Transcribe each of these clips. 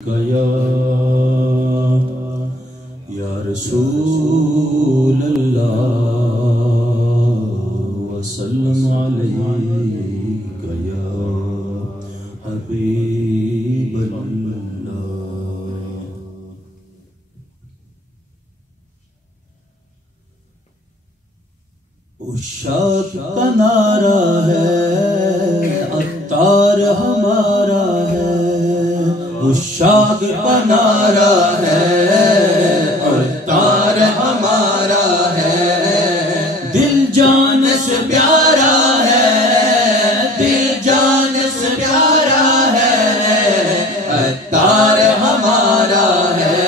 یا رسول اللہ وسلم علیک یا حبیب اللہ۔ عشاق کا نعرہ ہے، عطار ہمارا ہے، عشاق کا نعرہ ہے، عطار ہمارا ہے، دل جان سے پیارا ہے، دل جان سے پیارا ہے، عطار ہمارا ہے،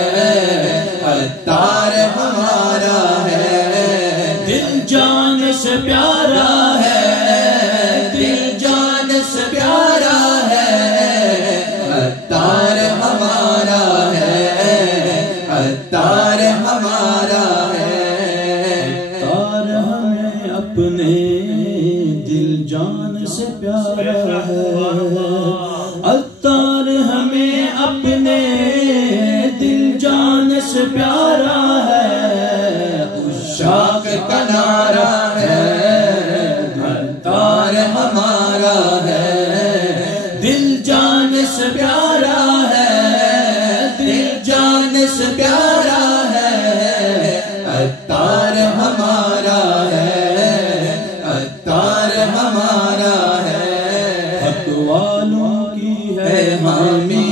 عطار ہمارا ہے، دل جان سے پیارا ہے، دل جان سے پیارا ہے، عطار ہمارا ہے، عطار ہمارا ہے، عطار ہمیں اپنے دل جان سے پیارا ہے، عطار ہمیں اپنے دل جان سے پیارا ہے، عشاق کا نعرہ ہے، عطار ہمارا ہے، دل جان سے پیارا ہے، دل جان سے پیارا ہے، عطار ہمارا ہے، عطار ہمارا ہے، حق والوں کی ہے حامی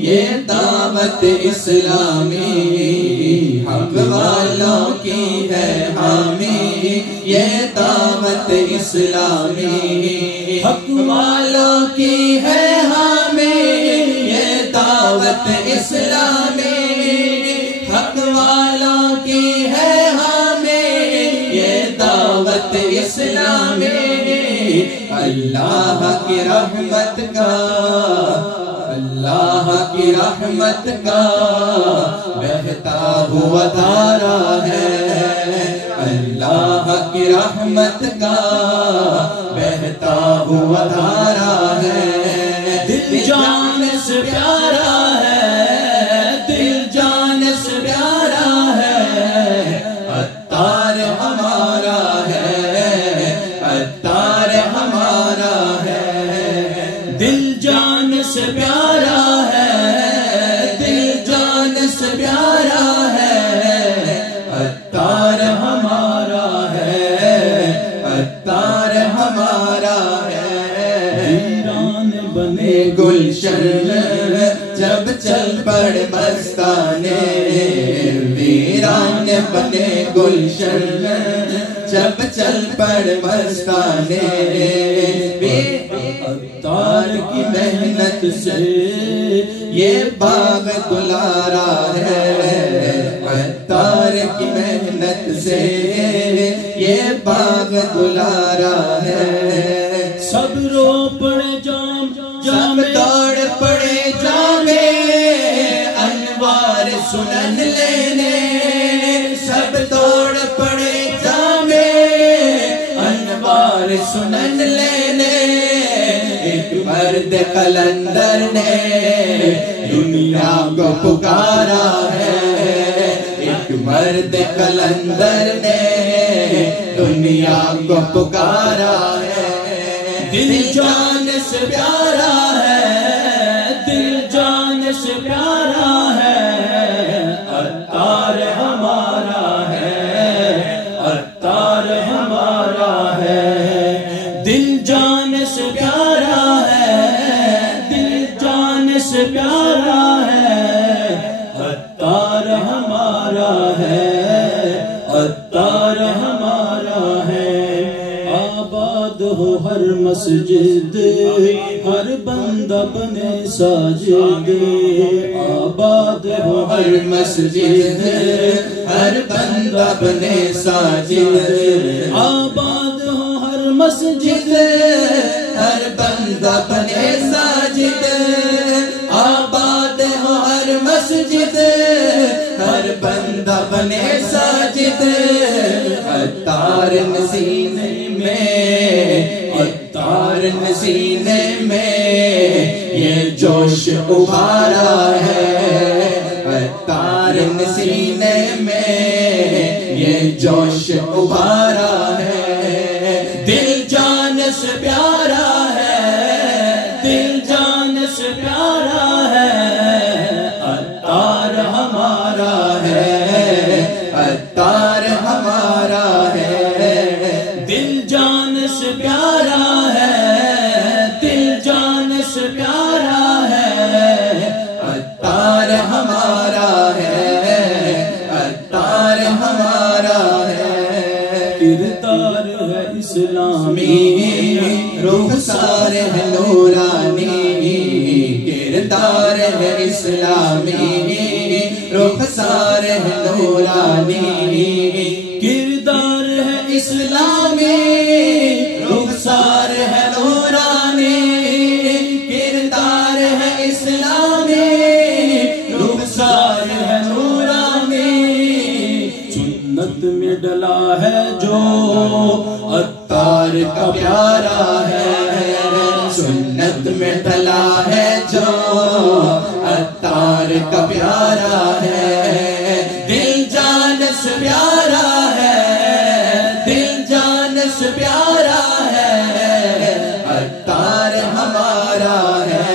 یہ دعوت اسلامی، حق والوں کی ہے حامی یہ دعوت اسلامی، حق والوں کی ہے حامی یہ دعوت اسلامی، حق والوں کی ہے حامی یہ دعوت اسلامی، اللہ کی رحمت کا، اللہ کی رحمت کا بہتا ہوا دھارا ہے، اللہ کی رحمت کا بہتا ہوا دھارا ہے، دل جان سے پیارا ہے، دل جان سے پیارا ہے، عطار ہمارا ہے، عطار ہمارا ہے، دل جان سے پیارا ہے، دل جان سے پیارا ہے، عطار ہمارا ہے، عطار ہمارا ہے، ویران بنے گلشن جب چل پڑ مستانے، ویران بنے گلشن جب چل پڑ مستانے، عطار کی محنت سے یہ باغ دلارا ہے، عطار کی محنت سے یہ باغ دلارا ہے، سب رو پڑے جام جام دوڑ پڑے جامے انوار سنن لینے، سب دوڑ پڑے جامے انوار سنن لینے، ایک مرد قلندر نے دنیا کو پکارا ہے، ایک مرد قلندر نے دنیا کو پکارا ہے، دل جان سے پیارا ہے، دل جان سے پیارا ہے، عطار ہمارا ہے، عطار ہمارا ہے، دل جان سے پیارا ہے، دل جان سے پیارا ہے، عطار ہمارا ہے، عطار ہمارا ہے، آباد ہو ہر مسجد ہر بندہ بنے ساجد، آباد ہو ہر مسجد ہر بندہ بنے ساجد، آباد ہو ہر مسجد ہر بندہ بنے ساجد، آباد ہو ہر مسجد ہر بندہ بنے ساجد، عطار سینے میں، عطار سینے میں یہ جوش ابھارا ہے، سینے میں یہ جوش ابھارا ہے، دل جان سے پیارا ہے، دل جان سے پیارا ہے، عطار ہمارا ہے، عطار ہمارا ہے، دل جان سے پیارا ہے، دل جان سے پیارا ہے، عطار ہمارا ہے، عطار ہمارا ہے، کردار ہے اسلامی، رخسار ہے نورانی، کردار ہے اسلامی، رخسار ہے نورانی، کردار ہے اسلامی، رخسار ہے نورانی، کردار ہے اسلامی، رخسار ہے نورانی، سنت میں ڈلا ہے جو عطار کا پیارا ہے، سنت میں ڈلا ہے جو عطار کا پیارا ہے، دل جان سے پیارا ہے، دل جان سے پیارا ہے، عطار ہمارا ہے،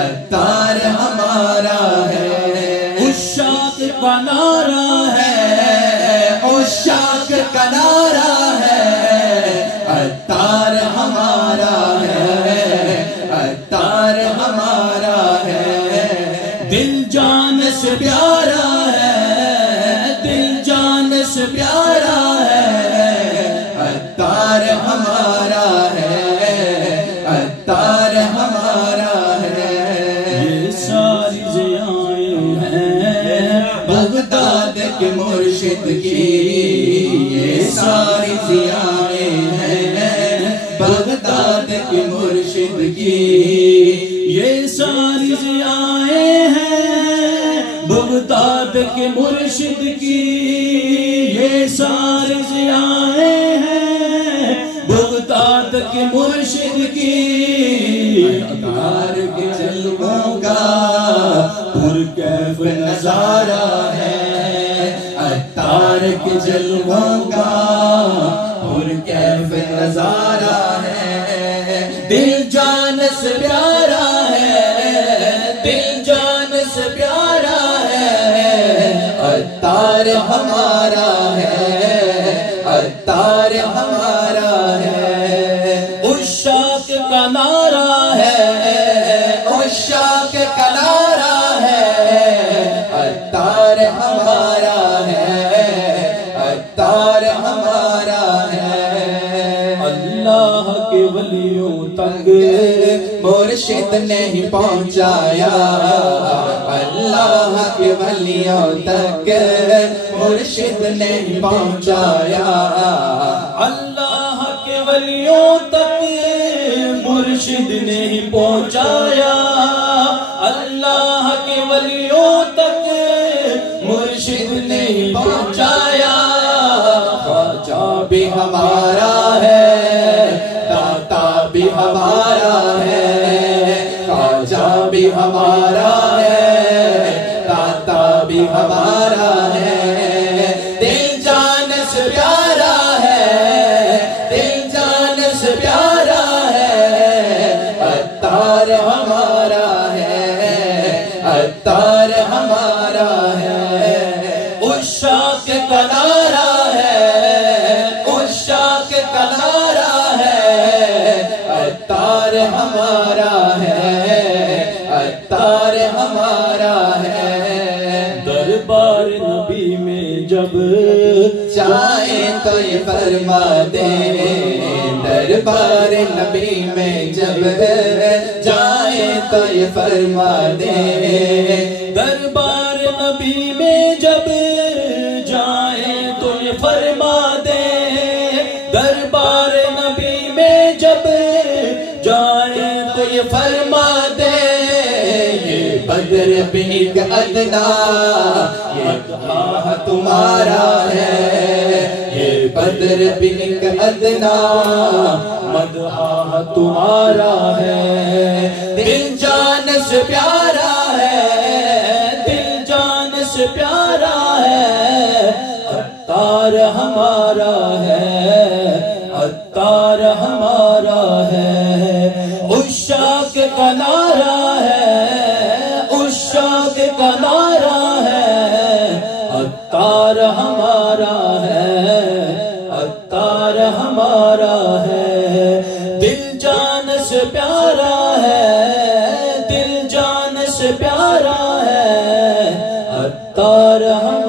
عطار ہمارا ہے، عشاق کا نعرہ ہے، عشاق کا نعرہ ہے، عطار ہمارا ہے، عطار ہمارا ہے، دل جان سے پیارا ہے، دل جان سے پیارا ہے، عطار ہمارا ہے، عطار ہمارا ہے، یہ ساری ضیائیں ہیں بغداد کے مرشد کی، یہ ساری ضیائیں ہیں بغداد کے مرشد کی، یہ ساری ضیائیں ہیں بغداد کے مرشد کی، یہ ساری ضیائیں ہیں بغداد کے مرشد کی، عطار کے جلووں کا پرکیف نظارہ ہے، عطار کے جلووں کا پرکیف نظارہ ہے، دل جان سے پیارا ہے، دل جان سے پیارا ہے، عطار ہمارا ہے، عطار ہمارا ہے، عشاق کا نعرہ ہے، عشاق کا نعرہ ہے، عطار ہمارا ہے، عطار ہمارا ہے، اللہ کے ولیوں تک مرشد نہیں پہنچایا، اللہ کے ولیوں تک مرشد نہیں پہنچایا، اللہ کے ولیوں تک مرشد نہیں پہنچایا، اللہ کے ولیوں تک مرشد نہیں پہنچایا، خواجہ بھی ہمارا ہے، داتا بھی ہمارا ہے، خواجہ بھی ہمارا ہے، داتا بھی ہمارا ہے، دل جان سے پیارا ہے، دل جان سے پیارا ہے، عطار ہمارا ہے، عطار ہمارا ہے، عشاق کا نعرہ ہے، عشاق کا نعرہ ہے، عطار ہمارا ہے، عطار ہمارا ہے، دربار نبی میں جب جائیں تو یہ فرما دے، دربار نبی میں جب جائیں تو یہ فرما دے، دربار نبی میں جب جائیں تو یہ فرما دے، دربار نبی میں جب جائیں تو یہ فرما دے، یہ بدر بیگ ادنا یہ کہاں تمہارا ہے، یہ بدر بیگ ادنا مدحا تمہارا ہے، دل جان سے پیارا ہے، دل جان سے سے پیارا ہے، عطار ہمارا ہے، عطار ہمارا ہے، عشاق کا نعرہ ہے، عشاق کا نعرہ ہے، عطار ہمارا ہے، عطار ہمارا ہے، دل جان سے پیارا ہے، دل جان سے پیارا ہے، عطار ہمارا